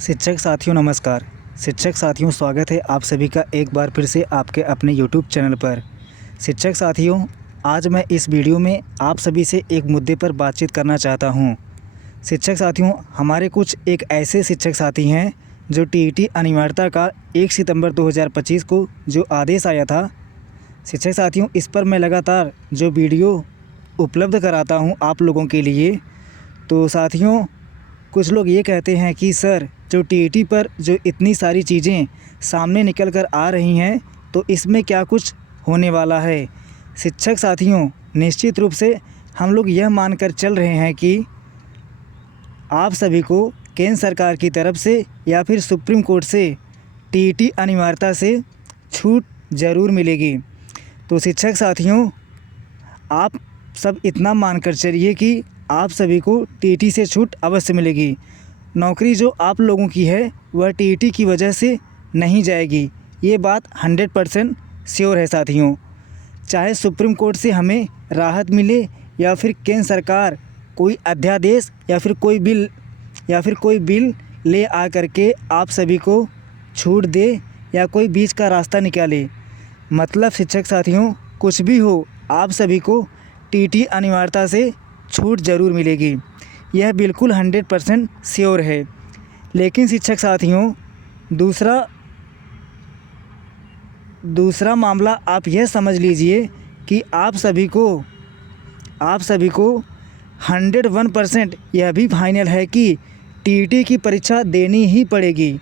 शिक्षक साथियों नमस्कार। शिक्षक साथियों स्वागत है आप सभी का एक बार फिर से आपके अपने यूट्यूब चैनल पर। शिक्षक साथियों आज मैं इस वीडियो में आप सभी से एक मुद्दे पर बातचीत करना चाहता हूं। शिक्षक साथियों हमारे कुछ एक ऐसे शिक्षक साथी हैं जो टीईटी अनिवार्यता का 1 सितंबर 2025 को जो आदेश आया था। शिक्षक साथियों इस पर मैं लगातार जो वीडियो उपलब्ध कराता हूं आप लोगों के लिए। तो साथियों कुछ लोग ये कहते हैं कि सर जो टीईटी पर जो इतनी सारी चीज़ें सामने निकल कर आ रही हैं तो इसमें क्या कुछ होने वाला है। शिक्षक साथियों निश्चित रूप से हम लोग यह मानकर चल रहे हैं कि आप सभी को केंद्र सरकार की तरफ से या फिर सुप्रीम कोर्ट से टीईटी अनिवार्यता से छूट ज़रूर मिलेगी। तो शिक्षक साथियों आप सब इतना मानकर चलिए कि आप सभी को टीईटी से छूट अवश्य मिलेगी। नौकरी जो आप लोगों की है वह टीईटी की वजह से नहीं जाएगी, ये बात 100% श्योर है साथियों। चाहे सुप्रीम कोर्ट से हमें राहत मिले या फिर केंद्र सरकार कोई अध्यादेश या फिर कोई बिल ले आ करके आप सभी को छूट दे या कोई बीच का रास्ता निकाले, मतलब शिक्षक साथियों कुछ भी हो आप सभी को टीईटी अनिवार्यता से छूट ज़रूर मिलेगी, यह बिल्कुल 100% श्योर है। लेकिन शिक्षक साथियों दूसरा मामला आप यह समझ लीजिए कि आप सभी को 101% यह भी फाइनल है कि टीईटी की परीक्षा देनी ही पड़ेगी।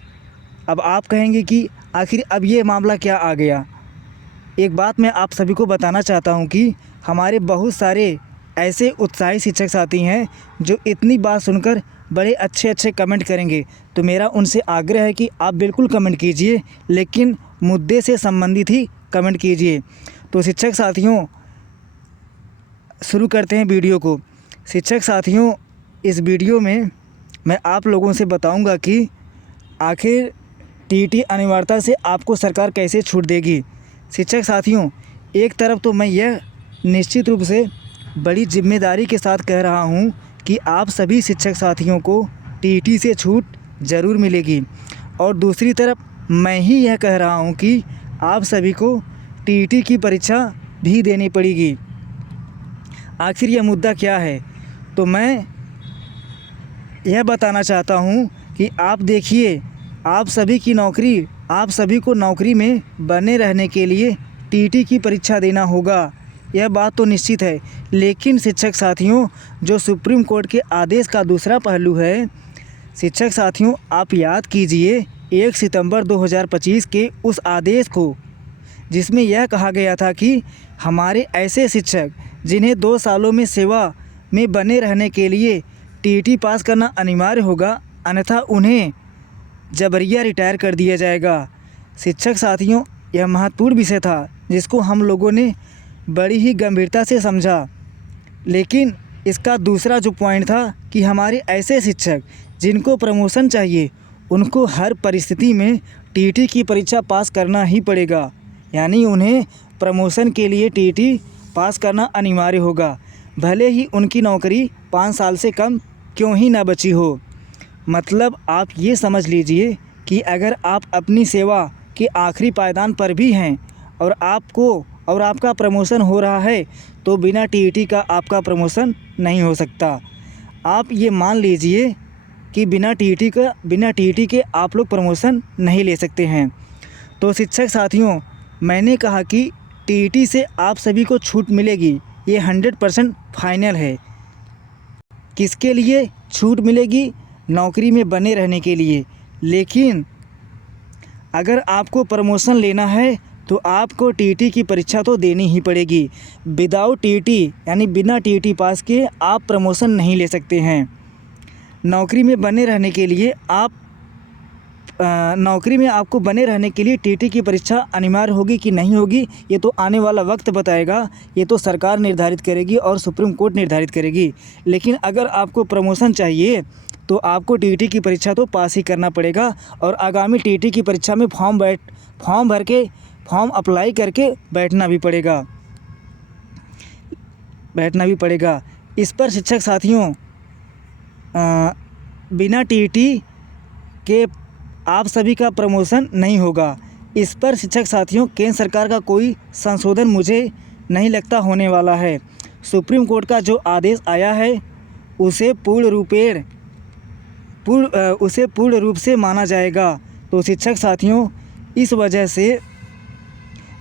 अब आप कहेंगे कि आखिर अब ये मामला क्या आ गया। एक बात मैं आप सभी को बताना चाहता हूँ कि हमारे बहुत सारे ऐसे उत्साही शिक्षक साथी हैं जो इतनी बात सुनकर बड़े अच्छे कमेंट करेंगे। तो मेरा उनसे आग्रह है कि आप बिल्कुल कमेंट कीजिए, लेकिन मुद्दे से संबंधित ही कमेंट कीजिए। तो शिक्षक साथियों शुरू करते हैं वीडियो को। शिक्षक साथियों इस वीडियो में मैं आप लोगों से बताऊंगा कि आखिर टीईटी अनिवार्यता से आपको सरकार कैसे छूट देगी। शिक्षक साथियों एक तरफ तो मैं यह निश्चित रूप से बड़ी जिम्मेदारी के साथ कह रहा हूं कि आप सभी शिक्षक साथियों को टीईटी से छूट ज़रूर मिलेगी, और दूसरी तरफ मैं ही यह कह रहा हूं कि आप सभी को टीईटी की परीक्षा भी देनी पड़ेगी। आखिर यह मुद्दा क्या है, तो मैं यह बताना चाहता हूं कि आप देखिए आप सभी को नौकरी में बने रहने के लिए टीईटी की परीक्षा देना होगा, यह बात तो निश्चित है। लेकिन शिक्षक साथियों जो सुप्रीम कोर्ट के आदेश का दूसरा पहलू है, शिक्षक साथियों आप याद कीजिए 1 सितंबर 2025 के उस आदेश को, जिसमें यह कहा गया था कि हमारे ऐसे शिक्षक जिन्हें 2 सालों में सेवा में बने रहने के लिए टीईटी पास करना अनिवार्य होगा, अन्यथा उन्हें जबरिया रिटायर कर दिया जाएगा। शिक्षक साथियों यह महत्वपूर्ण विषय था जिसको हम लोगों ने बड़ी ही गंभीरता से समझा। लेकिन इसका दूसरा जो पॉइंट था कि हमारे ऐसे शिक्षक जिनको प्रमोशन चाहिए उनको हर परिस्थिति में टीईटी की परीक्षा पास करना ही पड़ेगा, यानी उन्हें प्रमोशन के लिए टीईटी पास करना अनिवार्य होगा, भले ही उनकी नौकरी 5 साल से कम क्यों ही ना बची हो। मतलब आप ये समझ लीजिए कि अगर आप अपनी सेवा के आखिरी पायदान पर भी हैं और आपका प्रमोशन हो रहा है तो बिना टीईटी का आपका प्रमोशन नहीं हो सकता। आप ये मान लीजिए कि बिना टीईटी के आप लोग प्रमोशन नहीं ले सकते हैं। तो शिक्षक साथियों मैंने कहा कि टीईटी से आप सभी को छूट मिलेगी, ये 100% फाइनल है। किसके लिए छूट मिलेगी? नौकरी में बने रहने के लिए। लेकिन अगर आपको प्रमोशन लेना है तो आपको टीईटी की परीक्षा तो देनी ही पड़ेगी। विदाउट टीईटी यानी बिना टीईटी पास के आप प्रमोशन नहीं ले सकते हैं। नौकरी में आपको बने रहने के लिए टीईटी की परीक्षा अनिवार्य होगी कि नहीं होगी, ये तो आने वाला वक्त बताएगा। ये तो सरकार निर्धारित करेगी और सुप्रीम कोर्ट निर्धारित करेगी। लेकिन अगर आपको प्रमोशन चाहिए तो आपको टीईटी की परीक्षा तो पास ही करना पड़ेगा, और आगामी टीईटी की परीक्षा में फॉर्म अप्लाई करके बैठना भी पड़ेगा। इस पर शिक्षक साथियों बिना टीईटी कि आप सभी का प्रमोशन नहीं होगा। इस पर शिक्षक साथियों केंद्र सरकार का कोई संशोधन मुझे नहीं लगता होने वाला है। सुप्रीम कोर्ट का जो आदेश आया है उसे पूर्ण रूप से माना जाएगा। तो शिक्षक साथियों इस वजह से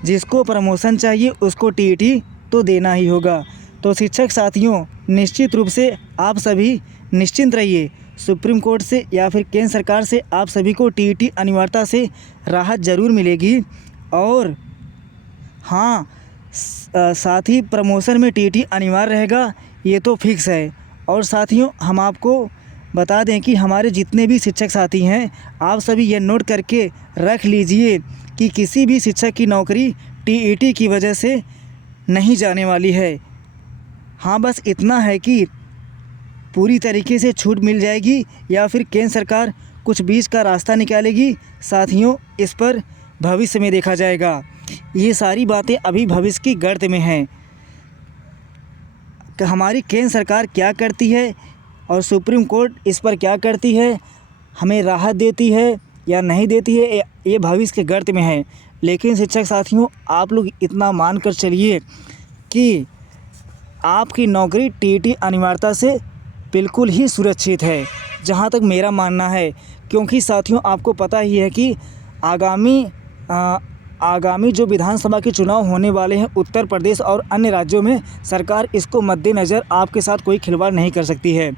जिसको प्रमोशन चाहिए उसको टीईटी तो देना ही होगा। तो शिक्षक साथियों निश्चित रूप से आप सभी निश्चिंत रहिए, सुप्रीम कोर्ट से या फिर केंद्र सरकार से आप सभी को टीईटी अनिवार्यता से राहत ज़रूर मिलेगी। और हाँ, साथ ही प्रमोशन में टीईटी अनिवार्य रहेगा, ये तो फिक्स है। और साथियों हम आपको बता दें कि हमारे जितने भी शिक्षक साथी हैं आप सभी ये नोट करके रख लीजिए कि किसी भी शिक्षक की नौकरी टीईटी की वजह से नहीं जाने वाली है। हाँ, बस इतना है कि पूरी तरीके से छूट मिल जाएगी या फिर केंद्र सरकार कुछ बीच का रास्ता निकालेगी। साथियों इस पर भविष्य में देखा जाएगा। ये सारी बातें अभी भविष्य की गर्त में हैं कि हमारी केंद्र सरकार क्या करती है और सुप्रीम कोर्ट इस पर क्या करती है, हमें राहत देती है या नहीं देती है, ये भविष्य के गर्त में है। लेकिन शिक्षक साथियों आप लोग इतना मान कर चलिए कि आपकी नौकरी टीईटी अनिवार्यता से बिल्कुल ही सुरक्षित है, जहाँ तक मेरा मानना है। क्योंकि साथियों आपको पता ही है कि आगामी जो विधानसभा के चुनाव होने वाले हैं उत्तर प्रदेश और अन्य राज्यों में, सरकार इसको मद्देनज़र आपके साथ कोई खिलवाड़ नहीं कर सकती है।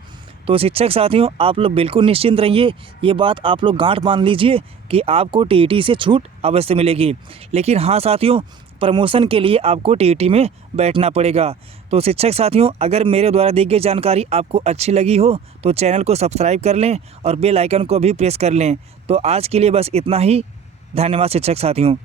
तो शिक्षक साथियों आप लोग बिल्कुल निश्चिंत रहिए, ये बात आप लोग गांठ बांध लीजिए कि आपको टीईटी से छूट अवश्य मिलेगी। लेकिन हाँ साथियों, प्रमोशन के लिए आपको टीईटी में बैठना पड़ेगा। तो शिक्षक साथियों अगर मेरे द्वारा दी गई जानकारी आपको अच्छी लगी हो तो चैनल को सब्सक्राइब कर लें और बेल आइकन को भी प्रेस कर लें। तो आज के लिए बस इतना ही। धन्यवाद शिक्षक साथियों।